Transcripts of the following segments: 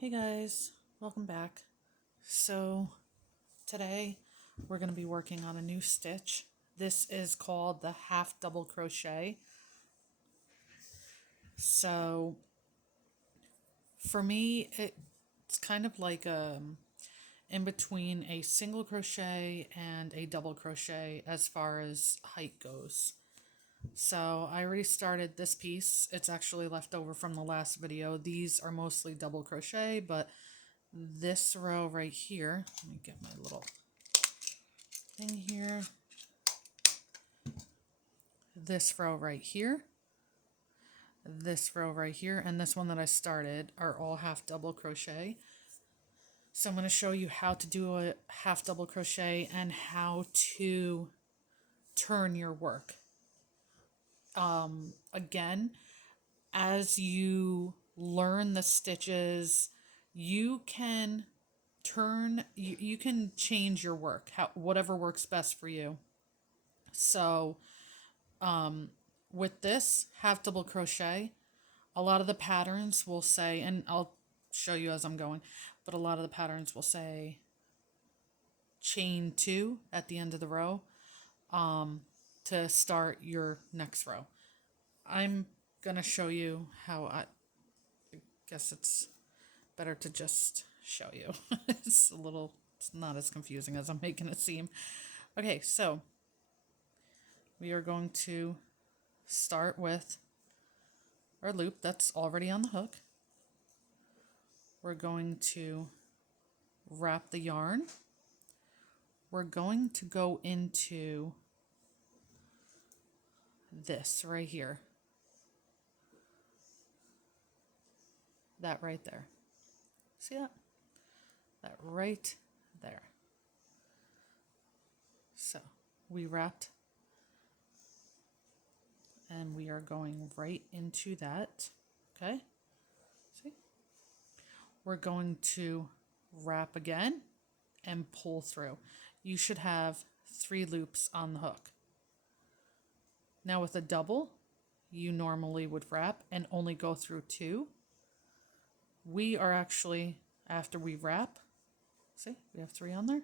Hey guys, welcome back. So today we're going to be working on a new stitch. This is called the half double crochet. So for me, it's kind of like in between a single crochet and a double crochet as far as height goes. So I already started this piece. It's actually left over from the last video. These are mostly double crochet, but this row right here, let me get my little thing here. This row right here, this row right here, and this one that I started are all half double crochet. So I'm going to show you how to do a half double crochet and how to turn your work. Again, as you learn the stitches, you can you can change your work, whatever works best for you. So with this half double crochet, a lot of the patterns will say, and I'll show you as I'm going, but a lot of the patterns will say chain 2 at the end of the row to start your next row. I'm gonna show you how I guess it's better to just show you. It's not as confusing as I'm making it seem. Okay, so we are going to start with our loop that's already on the hook. We're going to wrap the yarn. We're going to go into this right here. That right there. See that? That right there. So we wrapped and we are going right into that. Okay? See? We're going to wrap again and pull through. You should have 3 loops on the hook. Now with a double, you normally would wrap and only go through 2. We are actually, after we wrap, see, we have 3 on there.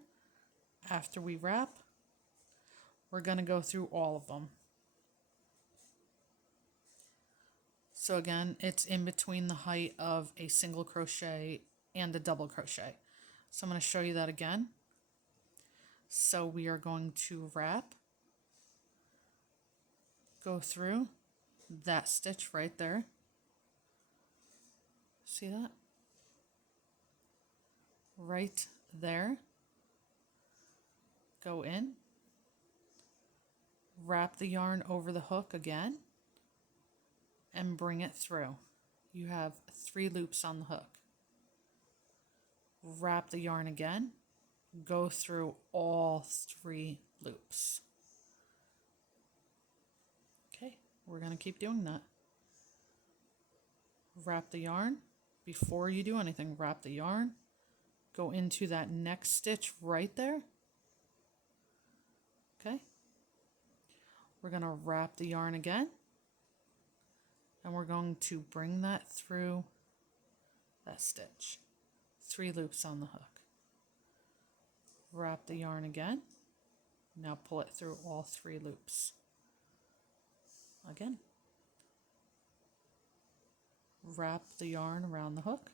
After we wrap, we're going to go through all of them. So again, it's in between the height of a single crochet and a double crochet. So I'm going to show you that again. So we are going to wrap, go through that stitch right there. See that? Right there. Go in, wrap the yarn over the hook again, and bring it through. You have 3 loops on the hook. Wrap the yarn again, go through all 3 loops. Okay, we're going to keep doing that. Wrap the yarn. Before you do anything, wrap the yarn, go into that next stitch right there. Okay, we're going to wrap the yarn again, and we're going to bring that through that stitch. 3 loops on the hook. Wrap the yarn again. Now pull it through all 3 loops. Again. Wrap the yarn around the hook.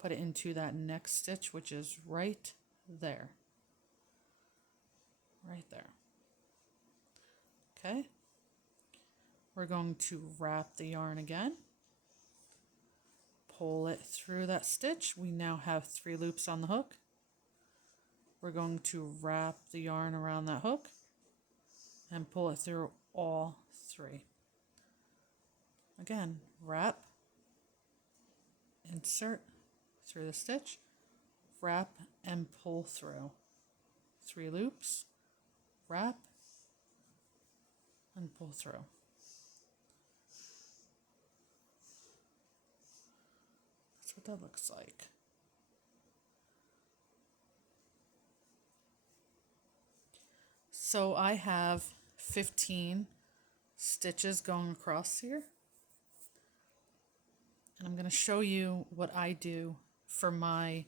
Put it into that next stitch, which is right there. Right there. Okay. We're going to wrap the yarn again. Pull it through that stitch. We now have 3 loops on the hook. We're going to wrap the yarn around that hook and pull it through all 3. Again, wrap, insert through the stitch, wrap and pull through. 3 loops, wrap and pull through. That's what that looks like. So I have 15 stitches going across here. And I'm going to show you what I do for my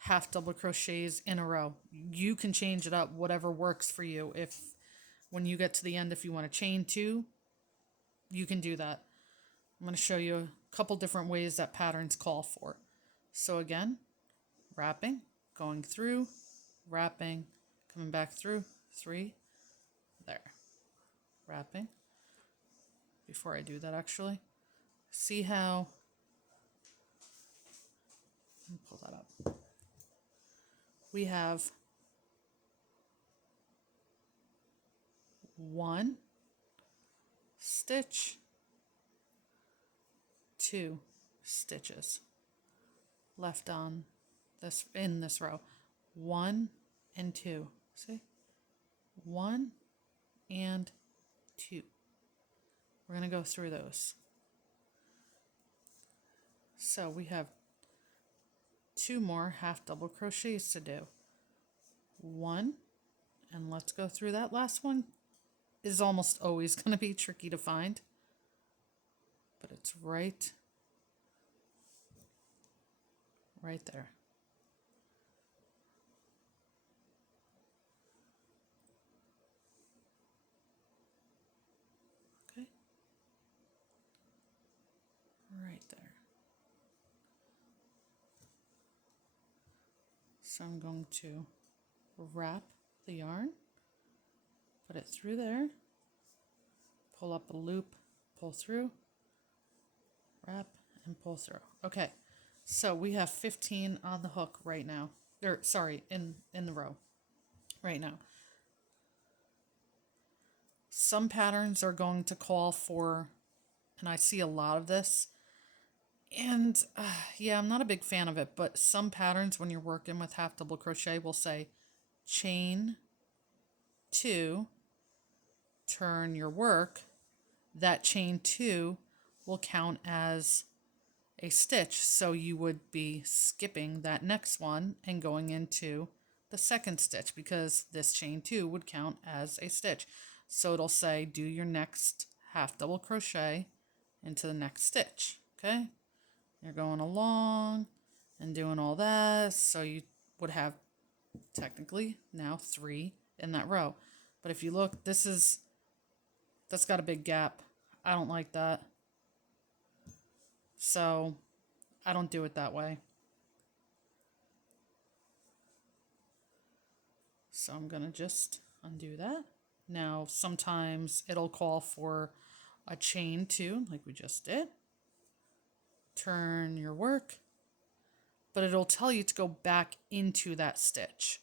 half double crochets in a row. You can change it up, whatever works for you. If when you get to the end, if you want to chain 2, you can do that. I'm going to show you a couple different ways that patterns call for. So again, wrapping, going through, wrapping, coming back through, 3, there, wrapping. Before I do that, actually, see how, let me pull that up. We have 1 stitch, 2 stitches left on this, in this row, 1 and 2, see, 1 and 2. We're going to go through those. So we have 2 more half double crochets to do. 1, and let's go through that last one. Is almost always going to be tricky to find, but it's right there. Okay, right there. So I'm going to wrap the yarn, put it through there, pull up a loop, pull through, wrap, and pull through. Okay, so we have 15 on the hook right now, or sorry, in the row right now. Some patterns are going to call for, and I see a lot of this, and yeah, I'm not a big fan of it, but some patterns when you're working with half double crochet will say chain 2, turn your work. That chain 2 will count as a stitch, so you would be skipping that next one and going into the second stitch because this chain 2 would count as a stitch. So it'll say do your next half double crochet into the next stitch. Okay, you're going along and doing all that, so you would have technically now 3 in that row. But if you look, that's got a big gap. I don't like that, so I don't do it that way. So I'm gonna just undo that. Now sometimes it'll call for a chain 2 like we just did. Turn your work, but it'll tell you to go back into that stitch,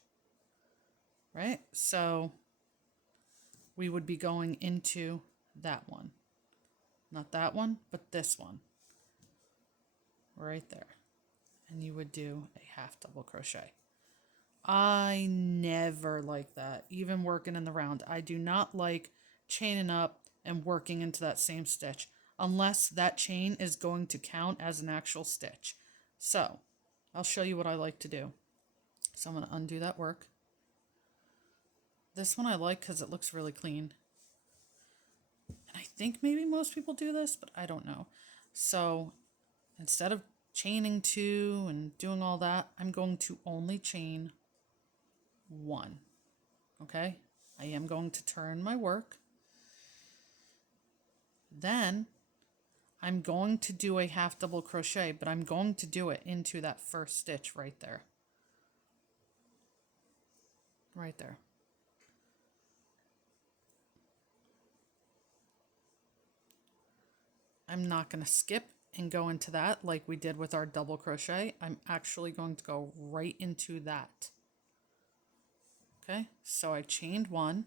right? So we would be going into that one, not that one, but this one right there, and you would do a half double crochet. I never like that, even working in the round. I do not like chaining up and working into that same stitch unless that chain is going to count as an actual stitch. So I'll show you what I like to do. So I'm going to undo that work. This one I like because it looks really clean. And I think maybe most people do this, but I don't know. So instead of chaining 2 and doing all that, I'm going to only chain 1. Okay? I am going to turn my work. Then I'm going to do a half double crochet, but I'm going to do it into that first stitch right there. Right there. I'm not going to skip and go into that like we did with our double crochet. I'm actually going to go right into that. Okay, so I chained 1.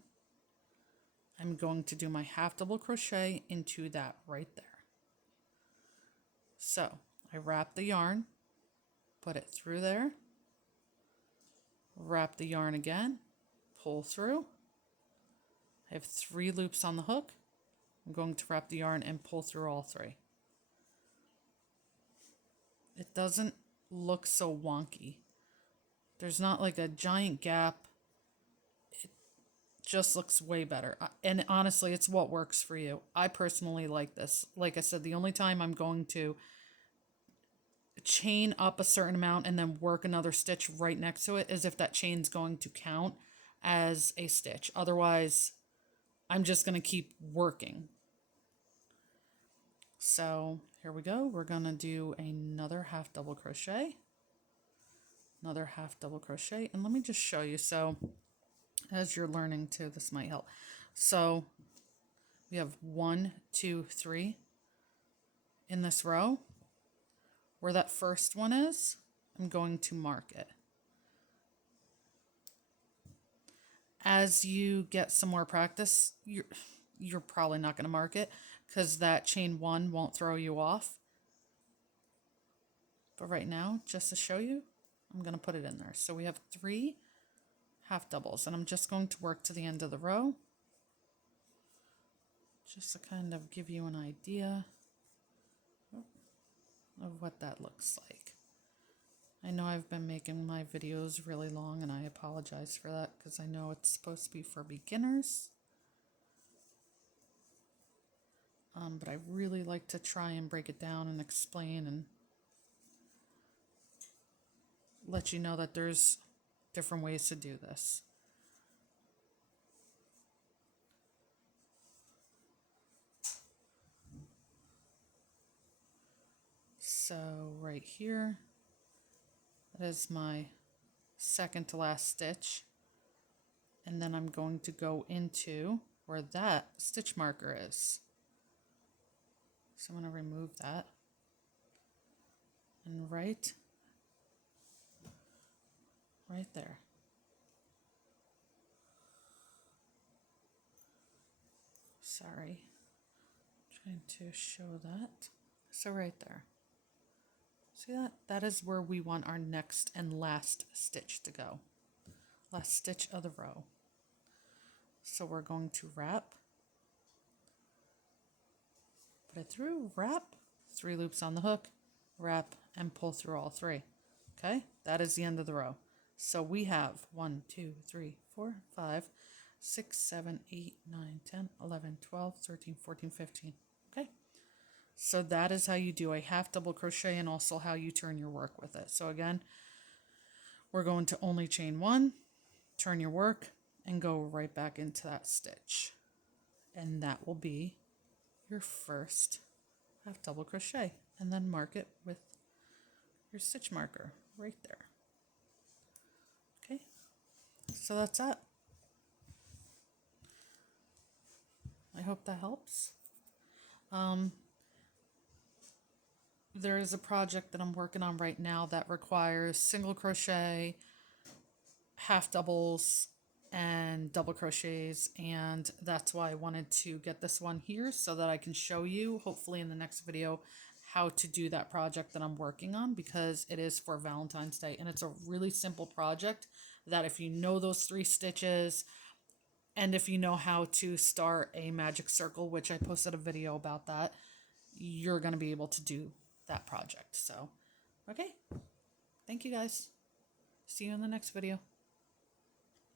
I'm going to do my half double crochet into that right there. So I wrap the yarn, put it through there, wrap the yarn again, pull through. I have 3 loops on the hook. I'm going to wrap the yarn and pull through all 3. It doesn't look so wonky. There's not like a giant gap. It just looks way better. And honestly, it's what works for you. I personally like this. Like I said, the only time I'm going to chain up a certain amount and then work another stitch right next to it as if that chain's going to count as a stitch. Otherwise, I'm just going to keep working. So here we go. We're going to do another half double crochet, another half double crochet. And let me just show you. So as you're learning too, this might help. So we have 1, 2, 3 in this row. Where that first one is, I'm going to mark it. As you get some more practice, you're probably not going to mark it because that chain 1 won't throw you off. But right now, just to show you, I'm going to put it in there. So we have 3 half doubles, and I'm just going to work to the end of the row just to kind of give you an idea of what that looks like. I know I've been making my videos really long, and I apologize for that because I know it's supposed to be for beginners. But I really like to try and break it down and explain and let you know that there's different ways to do this. So right here, that is my second to last stitch. And then I'm going to go into where that stitch marker is. So I'm going to remove that. And right there. Sorry, trying to show that. So right there. See that? That is where we want our next and last stitch to go. Last stitch of the row. So we're going to wrap, put it through, wrap, 3 loops on the hook, wrap, and pull through all 3. Okay, that is the end of the row. So we have 1, 2, 3, 4, 5, 6, 7, 8, 9, 10, 11, 12, 13, 14, 15. Okay. So that is how you do a half double crochet and also how you turn your work with it. So again, we're going to only chain 1, turn your work, and go right back into that stitch. And that will be your first half double crochet. And then mark it with your stitch marker right there. Okay, so that's that. I hope that helps. There is a project that I'm working on right now that requires single crochet, half doubles, and double crochets, and that's why I wanted to get this one here so that I can show you, hopefully in the next video, how to do that project that I'm working on, because it is for Valentine's Day, and it's a really simple project that if you know those 3 stitches, and if you know how to start a magic circle, which I posted a video about that, you're going to be able to do that project. So, okay. Thank you guys. See you in the next video.